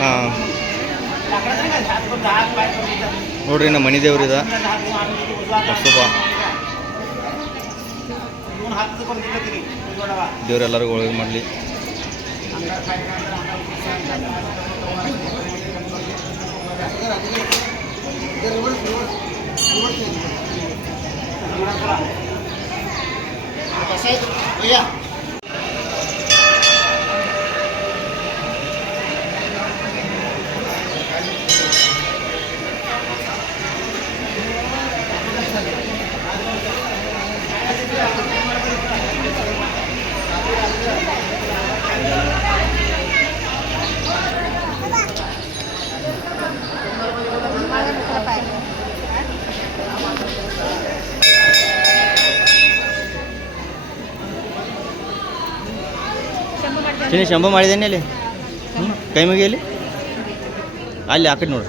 ಹಾಂ ನೋಡ್ರಿ ನಮ್ಮ ಮನೆ ದೇವ್ರಿದ ಹೊಸಬ ದೇವ್ರೆಲ್ಲರಿಗೂ ಒಳ್ಳೇದು ಮಾಡಲಿ. ಚಿನ್ನಿ ಶಂಭು ಮಾಡಿದ್ದೇನೆ ಅಲ್ಲಿ ಕೈ ಮುಗಿಯಲ್ಲಿ ಅಲ್ಲಿ ಆ ಕಡೆ ನೋಡು.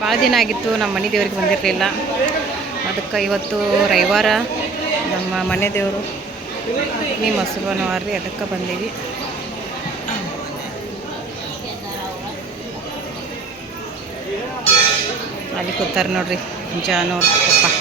ಭಾಳ ದಿನ ಆಗಿತ್ತು ನಮ್ಮ ಮನೆ ದೇವ್ರಿಗೆ ಬಂದಿರಲಿಲ್ಲ. ಅದಕ್ಕೆ ಇವತ್ತು ರವಿವಾರ ನಮ್ಮ ಮನೆ ದೇವರು ನೀ ಮೊಸರುವಾರ ರೀ, ಅದಕ್ಕೆ ಬಂದೀವಿ. ಅಲ್ಲಿ ಕೂತಾರೆ ನೋಡ್ರಿ ಜಾನವ್ರ ಪಪ್ಪ.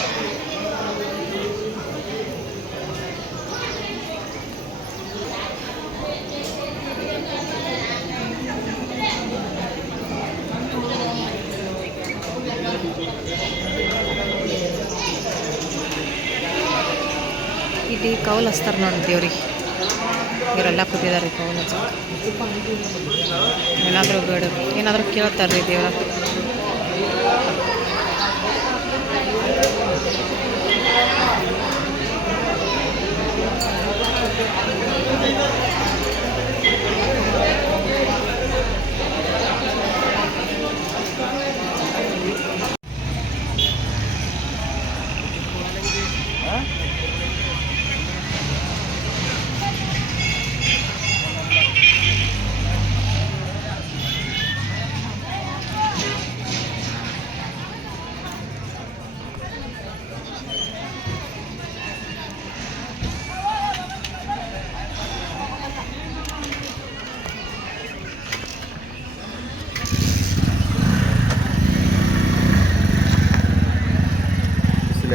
ಇಲ್ಲಿ ಕೌಲ್ ಹಚ್ತಾರೆ ನೋಡ್ರಿ ದೇವ್ರಿಗೆ. ಇವರೆಲ್ಲ ಕೂತಿದ್ದಾರೆ ಕೌಲ್ ಹಚ್ಚ. ಏನಾದರೂ ಬೇಡ ಏನಾದರೂ ಕೇಳ್ತಾರೆ ರೀ ದೇವ್ರ.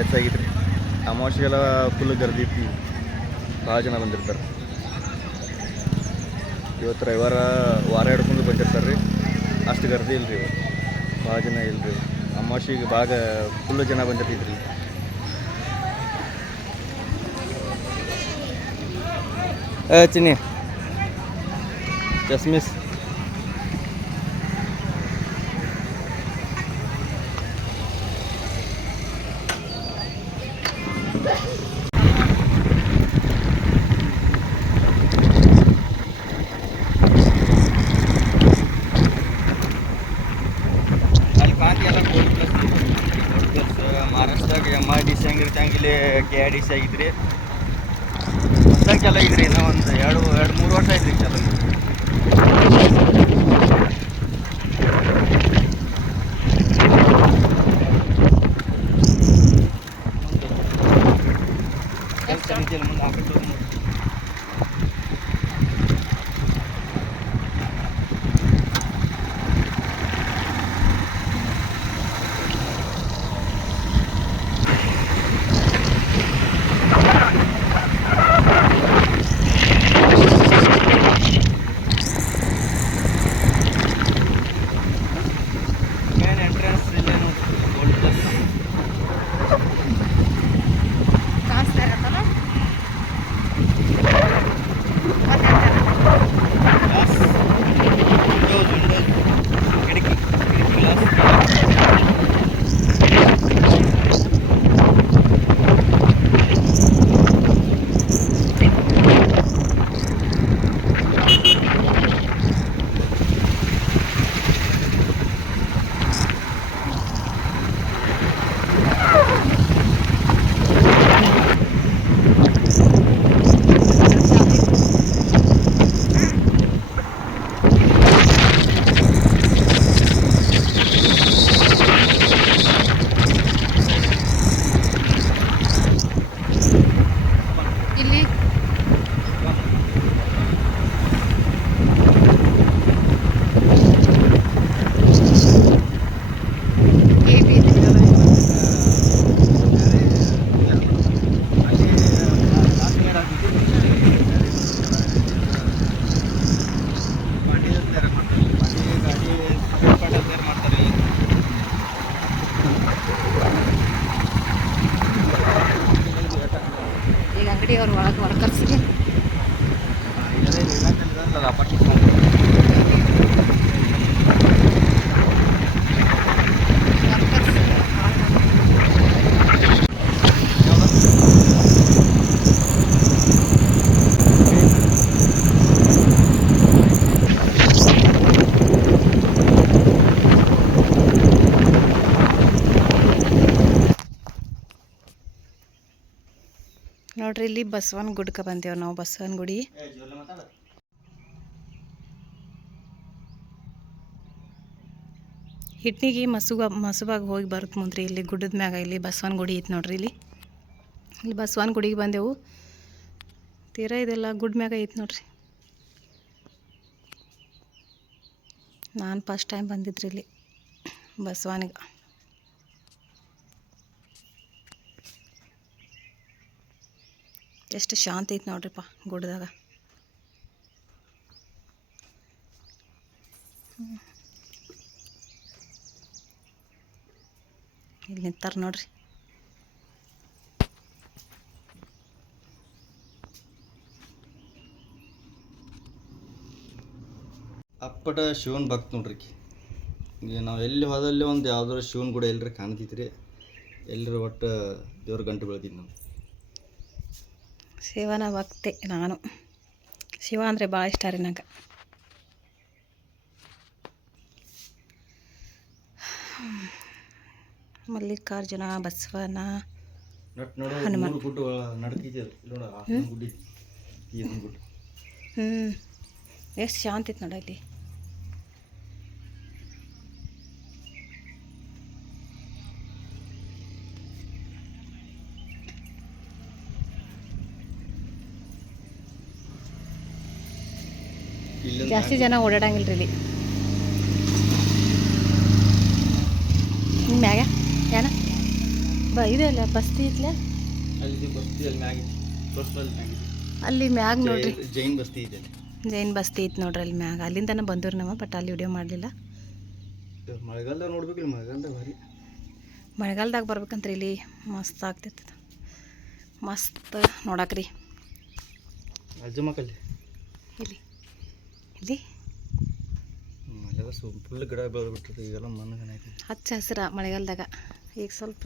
ಹೆಚ್ಚಾಗಿತ್ತು ರೀ. ಅಮಾವಾಸ್ಯೆಗೆಲ್ಲ ಫುಲ್ ಗರ್ದಿ ಐತಿ, ಭಾಳ ಜನ ಬಂದಿರ್ತಾರೆ. ಇವತ್ತು ರವಿವಾರ ವಾರ ಹಿಡ್ಕೊಂಡು ಬಂದಿರ್ತಾರೆ ರೀ. ಅಷ್ಟು ಗರ್ದಿ ಇಲ್ಲ ರೀ ಇವತ್ತು, ಭಾಳ ಜನ ಇಲ್ಲ ರೀ. ಅಮಾವಾಸ್ಯೆಗೆ ಭಾಳ ಫುಲ್ ಜನ ಬಂದಿರ್ತೈತಿ ರೀ. ಚಿನ್ನಿ ಚಸ್ಮಿಸ್ ಮಹಾರಾಷ್ಟ್ರದಾಗ MIDC ಹೆಂಗಿರುತ್ತೆ ಹಂಗಿಲ್ಲಿ KIDC ಆಗಿದ್ರಿ. ಹೊಸದಾಗಿ ಚಾಲು ಆಗಿದ್ರಿ, ಇನ್ನೂ ಒಂದು 2-3 ವರ್ಷ ಆಯ್ತು ರೀ ಚಾಲು. ಮುಂದೆ ಹಾಕಿಟ್ಟು ಮಾಡೋದು ವಾಪಸ್ ನೋಡ್ರಿ ಇಲ್ಲಿ ಬಸವನ ಗುಡ್ಕ ಬಂದೇವು ನಾವು. ಬಸವನ ಗುಡಿ ಹಿಟ್ನಿಗೆ ಮಸುಬಾಗ ಹೋಗಿ ಬರುತ್ತೆ ಮುಂದ್ರಿ. ಇಲ್ಲಿ ಗುಡ್ಡದ ಮ್ಯಾಗ ಇಲ್ಲಿ ಬಸವನ ಗುಡಿ ಐತೆ ನೋಡ್ರಿ. ಇಲ್ಲಿ ಬಸವನ ಗುಡಿಗೆ ಬಂದೆವು. ತೀರಾ ಇದೆಲ್ಲ ಗುಡ್ ಮ್ಯಾಗ ಐತೆ ನೋಡ್ರಿ. ನಾನು ಫಸ್ಟ್ ಟೈಮ್ ಬಂದಿದ್ರಿ ಇಲ್ಲಿ ಬಸವನಿಗೆ. ಎಷ್ಟು ಶಾಂತಿ ಐತೆ ನೋಡ್ರಿಪ್ಪ ಗುಡ್ಡದಾಗ. ಇಲ್ಲಿ ನಿಂತಾರ ನೋಡ್ರಿ. ಅಪ್ಪಟ ಶಿವನ್ ಭಕ್ತ ನೋಡ್ರಿ. ಈಗ ನಾವು ಎಲ್ಲಿ ಹೋದಲ್ಲಿ ಒಂದು ಯಾವ್ದಾರು ಶಿವನ್ ಗುಡಿ ಎಲ್ಲರೂ ಕಾಣ್ತೈತ್ರಿ. ಎಲ್ಲರೂ ಒಟ್ಟು ದೇವ್ರ ಗಂಟು ಬೆಳೆದಿದ್ದು ನಾವು. ಶಿವನ ಭಕ್ತೆ ನಾನು. ಶಿವ ಅಂದರೆ ಭಾಳ ಇಷ್ಟ ರೀ ನಂಗೆ. ಮಲ್ಲಿಕಾರ್ಜುನ, ಬಸವನ, ಹನುಮಾನ್. ಎಷ್ಟು ಶಾಂತಿ ಐತೆ ನೋಡ ಇಲ್ಲಿ. ಜಾಸ್ತಿ ಜನ ಓಡಾಡಂಗಿಲ್ಲ ರೀ ಇಲ್ಲಿ. ಮ್ಯಾಗ ಏನ ಇದೆ ಅಲ್ಲ ಬಸ್ತಿ ಐತ್ಲ ಅಲ್ಲಿ ಮ್ಯಾಗ ನೋಡ್ರಿ. ಜೈನ್ ಬಸ್ತಿ ಇದೆ. ಜೈನ್ ಬಸ್ತಿ ಐತೆ ನೋಡ್ರಿ ಅಲ್ಲಿ ಮ್ಯಾಗ. ಅಲ್ಲಿಂದನೇ ಬಂದವ್ರಿ ನಾವು, ಬಟ್ ಅಲ್ಲಿ ವಿಡಿಯೋ ಮಾಡಲಿಲ್ಲ. ಮಳೆಗಾಲದಾಗ ನೋಡ್ಬೇಕಿಲ್ಲ. ಮಳೆಗಾಲದಾಗ ಭಾರಿ. ಮಳೆಗಾಲದಾಗ ಬರ್ಬೇಕಂತ್ರಿ ಇಲ್ಲಿ ಮಸ್ತ್ ಆಗ್ತೈತೆ. ಮಸ್ತ್ ನೋಡಕ್ರಿ. ಅಜ್ಜಮ್ಮಕಲ್ಲಿ ಇಲ್ಲಿ ಇಲ್ಲಿ ಮಳೆಗಾಲ ಫುಲ್ ಗಿಡ ಬೆಳೆದ್ಬಿಟ್ರಿ. ಈಗೆಲ್ಲ ಮಣ್ಣು ಹಚ್ಚ ಹಸಿರ ಮಳೆಗಾಲದಾಗ. ಈಗ ಸ್ವಲ್ಪ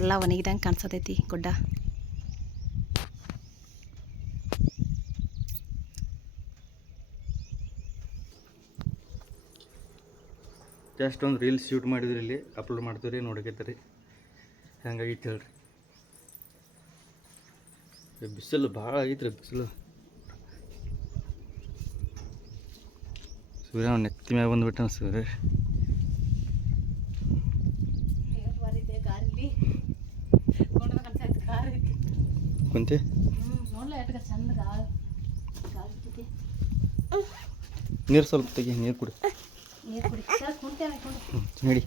ಎಲ್ಲ ಒಣಗಿದಂಗೆ ಕಾಣಿಸತೈತಿ ಗುಡ್ಡ. ಜಸ್ಟ್ ಒಂದು ರೀಲ್ಸ್ ಶೂಟ್ ಮಾಡಿದ್ರಿ, ಇಲ್ಲಿ ಅಪ್ಲೋಡ್ ಮಾಡ್ತೀವಿ ರೀ. ನೋಡಕೈತೆ ರೀ ಹೆಂಗಾಗಿತ್ತು ಹೇಳ್ರಿ. ಬಿಸಿಲು ಭಾಳ ಆಗೈತೆ ರೀ. ಬಿಸಿಲು ಸೂರ್ಯ ನೆತ್ತಿ ಮ್ಯಾಗ ಬಂದುಬಿಟ್ಟ ಸೂರ್ಯ. ಕುಂತೆ ನೀರು ಸ್ವಲ್ಪ ತೆಗಿ. ನೀರು ಕುಡಿ ನಡಿ.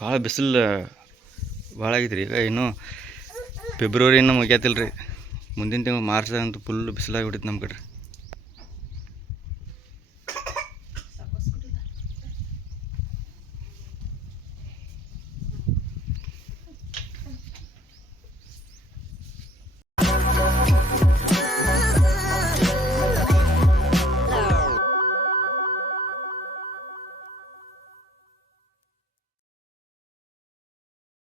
ಭಾಳ ಬಿಸಿಲು ಭಾಳ ಆಗೈತೆ ರೀ. ಈಗ ಇನ್ನೂ ಫೆಬ್ರವರಿ ಇನ್ನೂ ಮುಗ್ಯಾತಿಲ್ಲ ರೀ. ಮುಂದಿನ ತಿಂಗಳು ಮಾರ್ಚ್ದಾಗಂತೂ ಫುಲ್ ಬಿಸಿಲಾಗಿಬಿಟ್ಟೈತೆ ನಮ್ಮ ಕಡೆ.